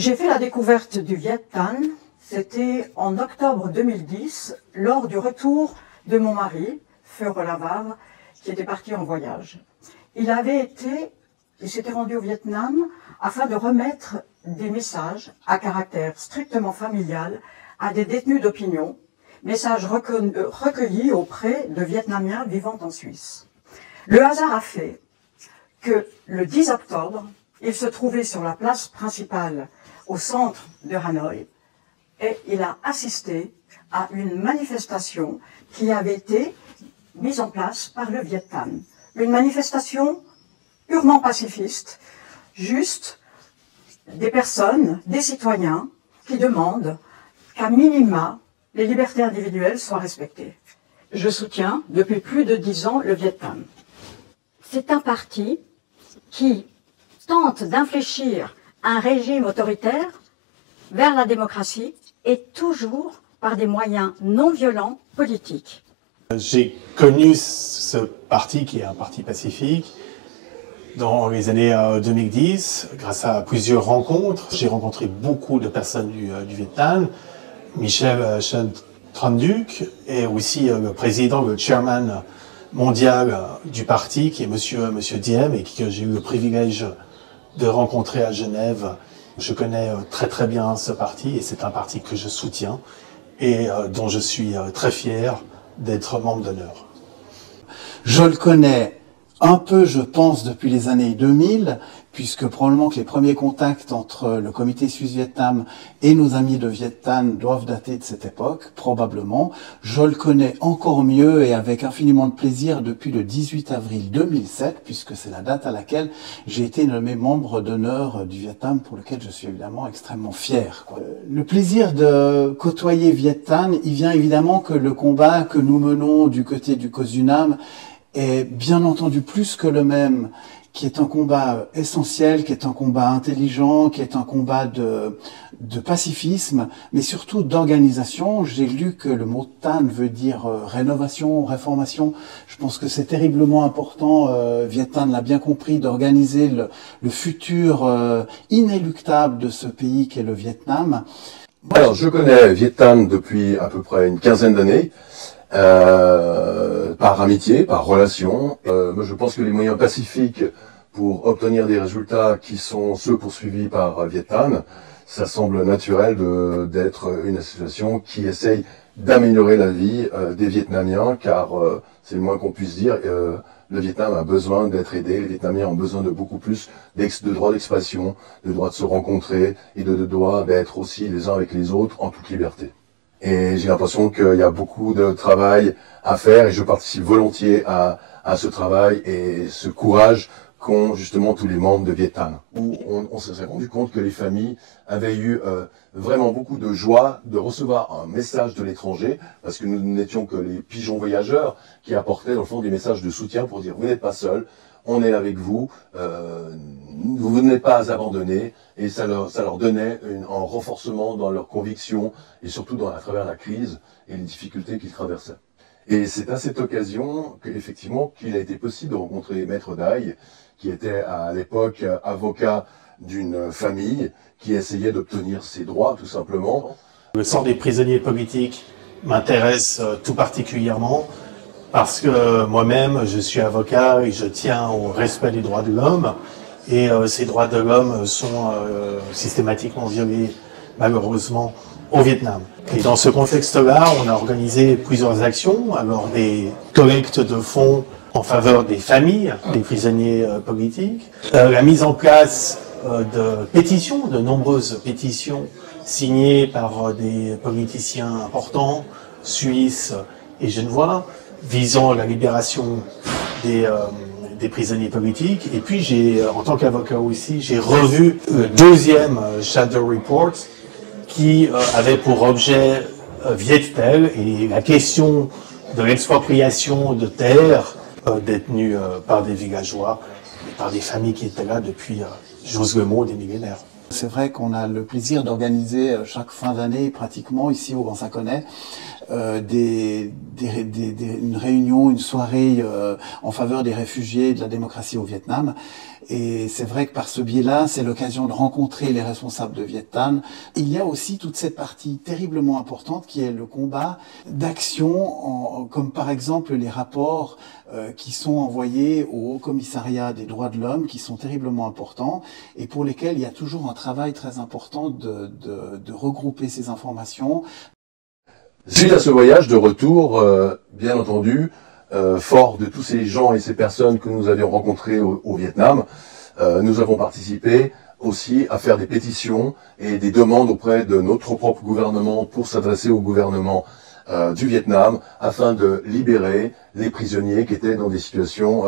J'ai fait la découverte du Viet Thanh, c'était en octobre 2010, lors du retour de mon mari, Feu Relavave, qui était parti en voyage. Il s'était rendu au Vietnam afin de remettre des messages à caractère strictement familial à des détenus d'opinion, messages recueillis auprès de Vietnamiens vivant en Suisse. Le hasard a fait que le 10 octobre, il se trouvait sur la place principale au centre de Hanoï et il a assisté à une manifestation qui avait été mise en place par le Viet Thanh. Une manifestation purement pacifiste, juste des personnes, des citoyens qui demandent qu'à minima, les libertés individuelles soient respectées. Je soutiens depuis plus de 10 ans le Viet Thanh. C'est un parti qui tente d'infléchir un régime autoritaire vers la démocratie et toujours par des moyens non violents politiques. J'ai connu ce parti qui est un parti pacifique dans les années 2010 grâce à plusieurs rencontres. J'ai rencontré beaucoup de personnes du Viet Thanh, Michel Chen Tran Duc et aussi le président, le chairman mondial du parti qui est monsieur Diem et que j'ai eu le privilège de rencontrer à Genève. Je connais très bien ce parti et c'est un parti que je soutiens et dont je suis très fier d'être membre d'honneur. Je le connais un peu, je pense, depuis les années 2000, puisque probablement que les premiers contacts entre le comité Suisse-Vietnam et nos amis de Viet Thanh doivent dater de cette époque, probablement. Je le connais encore mieux et avec infiniment de plaisir depuis le 18 avril 2007, puisque c'est la date à laquelle j'ai été nommé membre d'honneur du Viet Thanh, pour lequel je suis évidemment extrêmement fier. Le plaisir de côtoyer Viet Thanh, il vient évidemment que le combat que nous menons du côté du COSUNAM est bien entendu plus que le même, qui est un combat essentiel, qui est un combat intelligent, qui est un combat de pacifisme, mais surtout d'organisation. J'ai lu que le mot Thanh veut dire rénovation, réformation. Je pense que c'est terriblement important, Viet Thanh l'a bien compris, d'organiser le futur inéluctable de ce pays qu'est le Vietnam. Alors, je connais Viet Thanh depuis à peu près une quinzaine d'années. Par amitié, par relation. Moi, je pense que les moyens pacifiques pour obtenir des résultats qui sont ceux poursuivis par Viet Thanh, ça semble naturel d'être une association qui essaye d'améliorer la vie des Vietnamiens, car c'est le moins qu'on puisse dire. Le Vietnam a besoin d'être aidé, les Vietnamiens ont besoin de beaucoup plus de droits d'expression, de droits de se rencontrer et de droits d'être aussi les uns avec les autres en toute liberté. Et j'ai l'impression qu'il y a beaucoup de travail à faire et je participe volontiers à ce travail et ce courage qu'ont justement tous les membres de Viet Thanh. Où on s'est rendu compte que les familles avaient eu vraiment beaucoup de joie de recevoir un message de l'étranger, parce que nous n'étions que les pigeons voyageurs qui apportaient dans le fond des messages de soutien pour dire vous n'êtes pas seuls, on est là avec vous, vous n'êtes pas abandonnés, et ça leur donnait un renforcement dans leurs convictions et surtout à travers la crise et les difficultés qu'ils traversaient. Et c'est à cette occasion qu'effectivement qu'il a été possible de rencontrer Maître Dai, qui était à l'époque avocat d'une famille qui essayait d'obtenir ses droits tout simplement. Le sort des prisonniers politiques m'intéresse tout particulièrement parce que moi-même je suis avocat et je tiens au respect des droits de l'homme et ces droits de l'homme sont systématiquement violés malheureusement au Vietnam. Et dans ce contexte-là, on a organisé plusieurs actions, alors des collectes de fonds en faveur des familles des prisonniers politiques, la mise en place de pétitions, de nombreuses pétitions signées par des politiciens importants, suisses et genevois, visant la libération des prisonniers politiques. Et puis, en tant qu'avocat aussi, j'ai revu le deuxième Shadow Report qui avait pour objet Viettel et la question de l'expropriation de terres détenues par des villageois et par des familles qui étaient là depuis, j'ose le mot, des millénaires. C'est vrai qu'on a le plaisir d'organiser chaque fin d'année, pratiquement, ici au Grand Saconnet, une réunion, une soirée en faveur des réfugiés et de la démocratie au Vietnam. Et c'est vrai que par ce biais-là, c'est l'occasion de rencontrer les responsables de Viet Thanh. Il y a aussi toute cette partie terriblement importante qui est le combat d'actions, comme par exemple les rapports qui sont envoyés au Haut Commissariat des droits de l'homme, qui sont terriblement importants et pour lesquels il y a toujours un travail très important de regrouper ces informations. Suite à ce voyage de retour, bien entendu, fort de tous ces gens et ces personnes que nous avions rencontrés au Vietnam, nous avons participé aussi à faire des pétitions et des demandes auprès de notre propre gouvernement pour s'adresser au gouvernement du Vietnam afin de libérer les prisonniers qui étaient dans des situations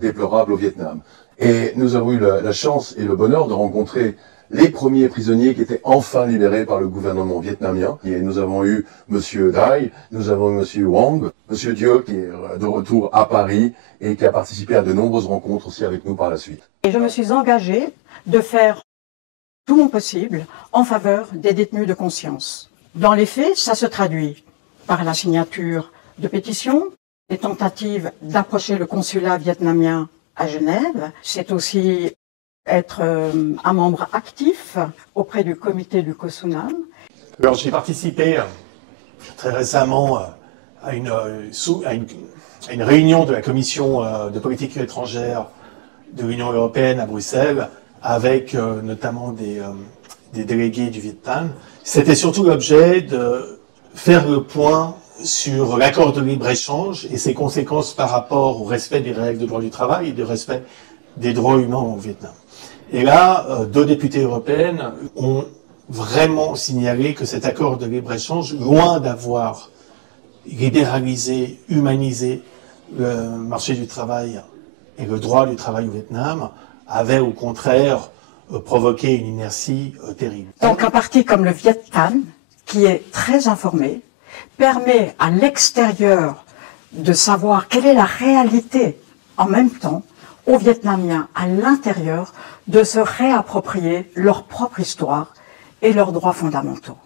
déplorables au Vietnam. Et nous avons eu la chance et le bonheur de rencontrer les premiers prisonniers qui étaient enfin libérés par le gouvernement vietnamien. Et nous avons eu Monsieur Dai, nous avons eu Monsieur Wang, Monsieur Dieu qui est de retour à Paris et qui a participé à de nombreuses rencontres aussi avec nous par la suite. Et je me suis engagée de faire tout mon possible en faveur des détenus de conscience. Dans les faits, ça se traduit par la signature de pétitions, des tentatives d'approcher le consulat vietnamien à Genève. C'est aussi être un membre actif auprès du comité du COSUNAM. Alors j'ai participé très récemment à une réunion de la commission de politique étrangère de l'Union européenne à Bruxelles avec notamment des délégués du Viet Thanh. C'était surtout l'objet de faire le point sur l'accord de libre-échange et ses conséquences par rapport au respect des règles de droit du travail et du respect des droits humains au Vietnam. Et là, 2 députées européennes ont vraiment signalé que cet accord de libre-échange, loin d'avoir libéralisé, humanisé le marché du travail et le droit du travail au Vietnam, avait au contraire provoqué une inertie terrible. Donc un parti comme le Viet Thanh, qui est très informé, permet à l'extérieur de savoir quelle est la réalité en même temps aux Vietnamiens à l'intérieur de se réapproprier leur propre histoire et leurs droits fondamentaux.